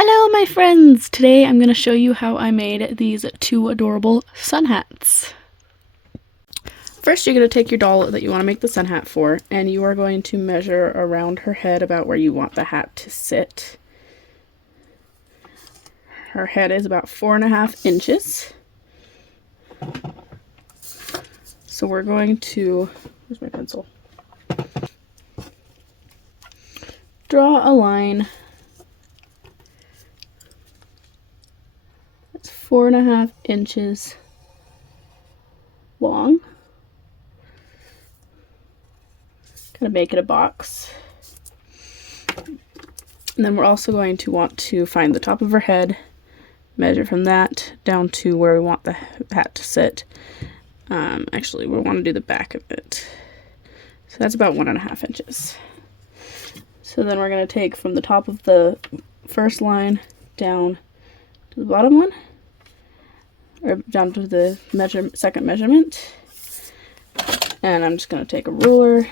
Hello my friends! Today I'm going to show you how I made these two adorable sun hats. First you're going to take your doll that you want to make the sun hat for, and you are going to measure around her head about where you want the hat to sit. Her head is about 4.5 inches. So we're going to, where's my pencil? Draw a line. It's 4.5 inches long. Kind of make it a box. And then we're also going to want to find the top of her head, measure from that down to where we want the hat to sit. Actually, we want to do the back of it. So that's about 1.5 inches. So then we're going to take from the top of the first line down to the bottom one, or down to the second measurement. And I'm just going to take a ruler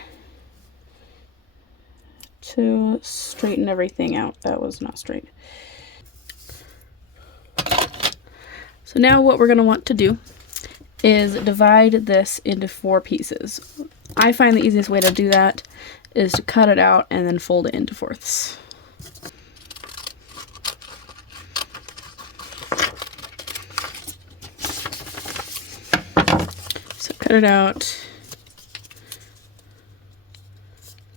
to straighten everything out. That was not straight. So now what we're going to want to do is divide this into 4 pieces. I find the easiest way to do that is to cut it out and then fold it into fourths. So cut it out,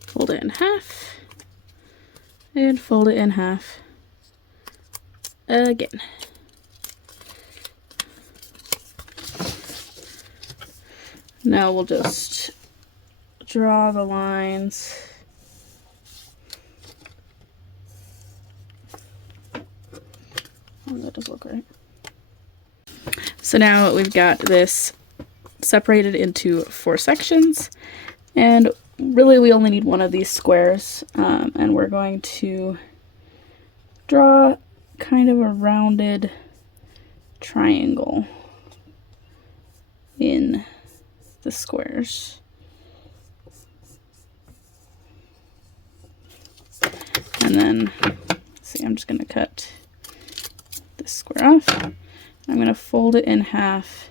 fold it in half, and fold it in half again. Now we'll just draw the lines. Oh, that does look right. So now we've got this separated into 4 sections, and really we only need one of these squares, and we're going to draw kind of a rounded triangle in the squares. And then, see, I'm just going to cut this square off. I'm going to fold it in half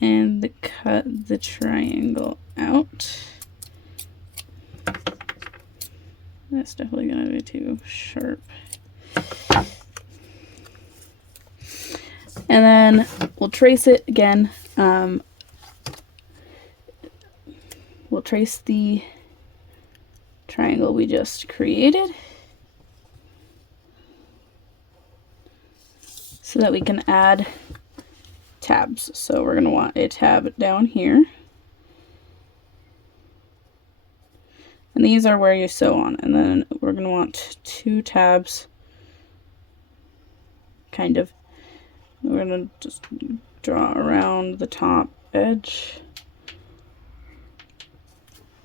and cut the triangle out. That's definitely going to be too sharp. And then we'll trace it again. We'll trace the triangle we just created so that we can add tabs. So we're going to want a tab down here. And these are where you sew on. And then we're going to want 2 tabs, kind of. We're going to just draw around the top edge,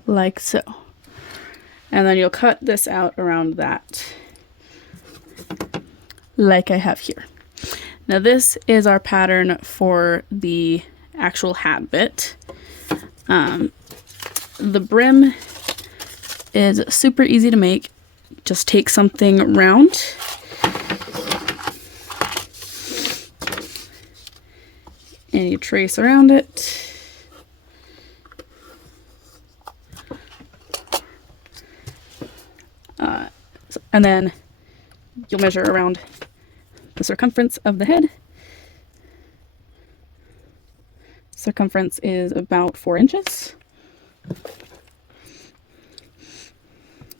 like so. And then you'll cut this out around that, like I have here. Now this is our pattern for the actual hat bit. The brim is super easy to make. Just take something round and you trace around it. And then you'll measure around the circumference of the head. Circumference is about 4 inches.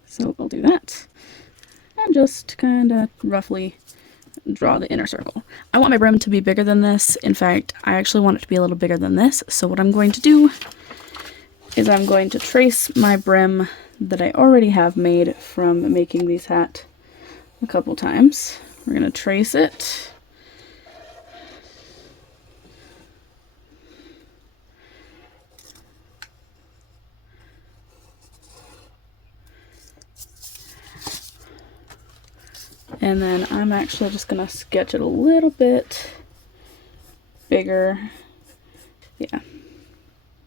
So we'll do that. And just kind of roughly draw the inner circle. I want my brim to be bigger than this. In fact, I actually want it to be a little bigger than this. So what I'm going to do is I'm going to trace my brim that I already have made from making these hats a couple times. We're going to trace it. And then I'm actually just going to sketch it a little bit bigger. Yeah.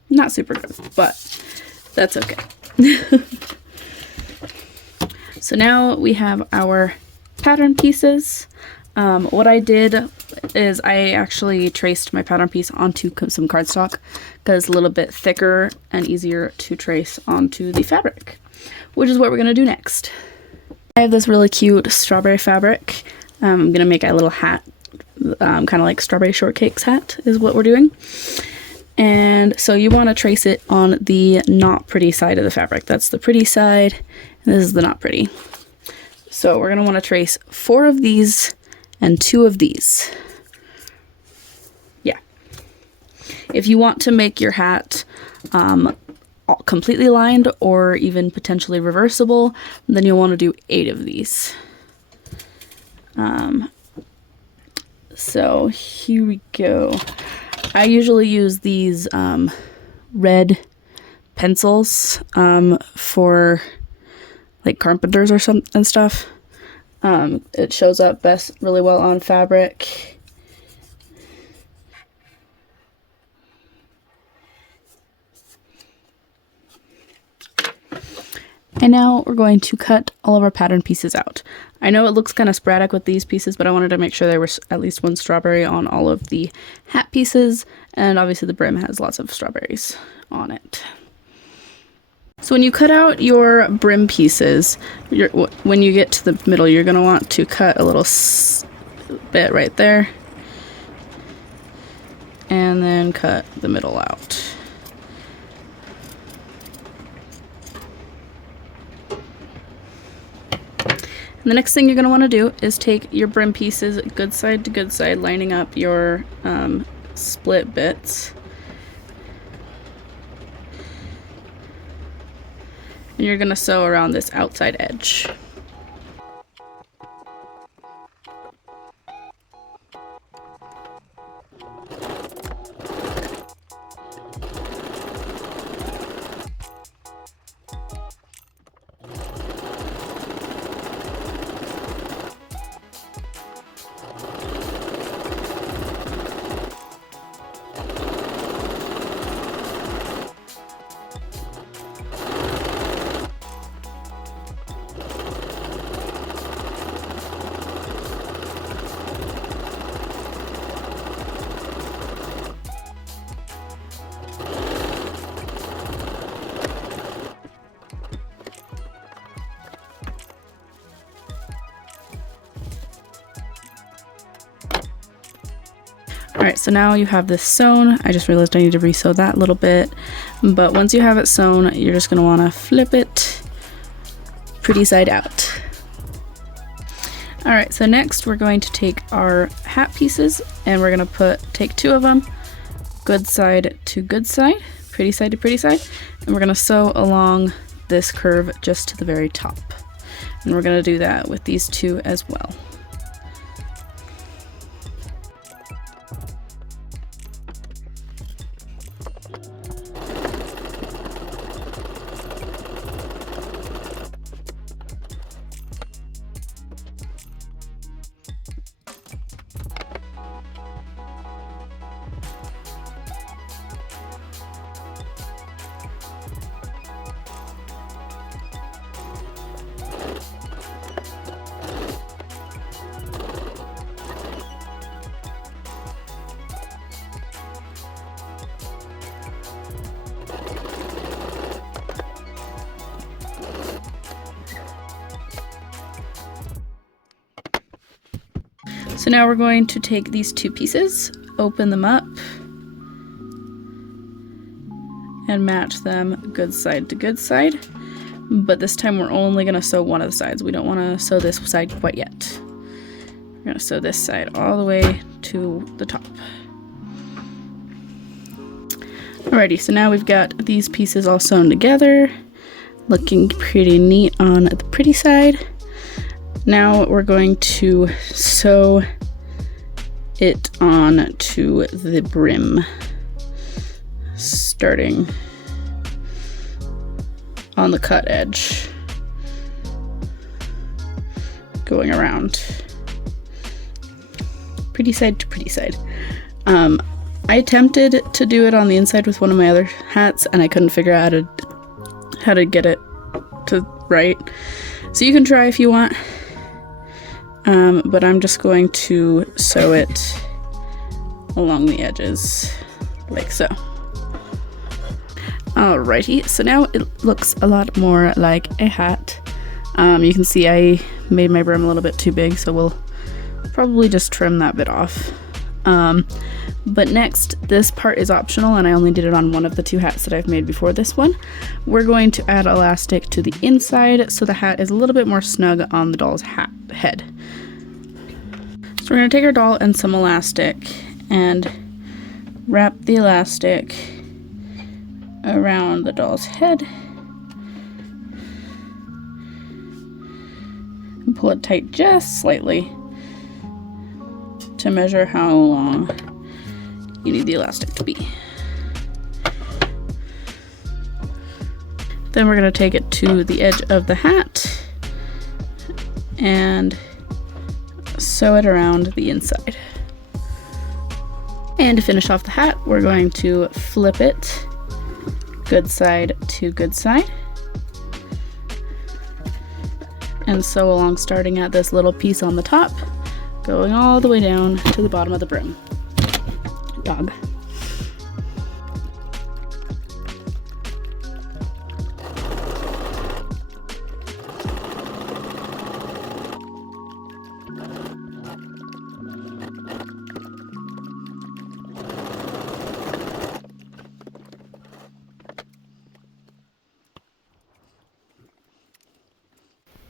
Not super good, but that's okay. So now we have our pattern pieces. What I did is I actually traced my pattern piece onto some cardstock because it's a little bit thicker and easier to trace onto the fabric, which is what we're going to do next. I have this really cute strawberry fabric. I'm going to make a little hat, kind of like strawberry shortcake's hat is what we're doing. And so you want to trace it on the not pretty side of the fabric. That's the pretty side, and this is the not pretty. So we're going to want to trace 4 of these and 2 of these. Yeah. If you want to make your hat completely lined or even potentially reversible, then you'll want to do 8 of these. So here we go. I usually use these red pencils for like carpenters or something and stuff. It shows up really well on fabric. And now we're going to cut all of our pattern pieces out. I know it looks kind of sporadic with these pieces, but I wanted to make sure there was at least 1 strawberry on all of the hat pieces, and obviously the brim has lots of strawberries on it. So when you cut out your brim pieces, when you get to the middle, you're going to want to cut a little bit right there, and then cut the middle out. And the next thing you're going to want to do is take your brim pieces good side to good side, lining up your split bits. And you're going to sew around this outside edge. Alright, so now you have this sewn. I just realized I need to re-sew that a little bit. But once you have it sewn, you're just going to want to flip it pretty side out. Alright, so next we're going to take our hat pieces and we're going to take 2 of them, good side to good side, pretty side to pretty side, and we're going to sew along this curve just to the very top. And we're going to do that with these 2 as well. So now we're going to take these 2 pieces, open them up, and match them good side to good side. But this time we're only going to sew one of the sides. We don't want to sew this side quite yet. We're going to sew this side all the way to the top. Alrighty, so now we've got these pieces all sewn together, looking pretty neat on the pretty side. Now we're going to sew it on to the brim, starting on the cut edge, going around pretty side to pretty side. I attempted to do it on the inside with one of my other hats and I couldn't figure out how to get it to right. So you can try if you want, but I'm just going to sew it along the edges like so. Alrighty, so now it looks a lot more like a hat. You can see I made my brim a little bit too big, so we'll probably just trim that bit off. But next, this part is optional, and I only did it on one of the two hats that I've made before this one. We're going to add elastic to the inside so the hat is a little bit more snug on the doll's head. So we're going to take our doll and some elastic and wrap the elastic around the doll's head and pull it tight just slightly to measure how long you need the elastic to be. Then we're going to take it to the edge of the hat and sew it around the inside. And to finish off the hat, we're going to flip it good side to good side and sew along, starting at this little piece on the top, going all the way down to the bottom of the brim. Dog.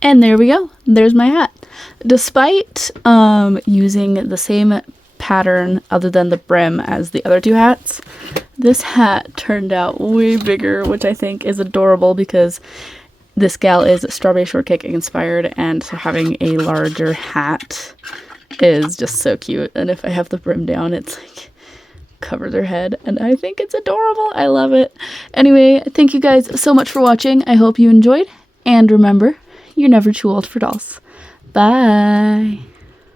And there we go. There's my hat. Despite using the same pattern other than the brim as the other two hats, this hat turned out way bigger, which I think is adorable because this gal is strawberry shortcake inspired, and so having a larger hat is just so cute. And if I have the brim down, it's like covers her head, and I think it's adorable. I love it. Anyway, thank you guys so much for watching. I hope you enjoyed, and remember, you're never too old for dolls. Bye.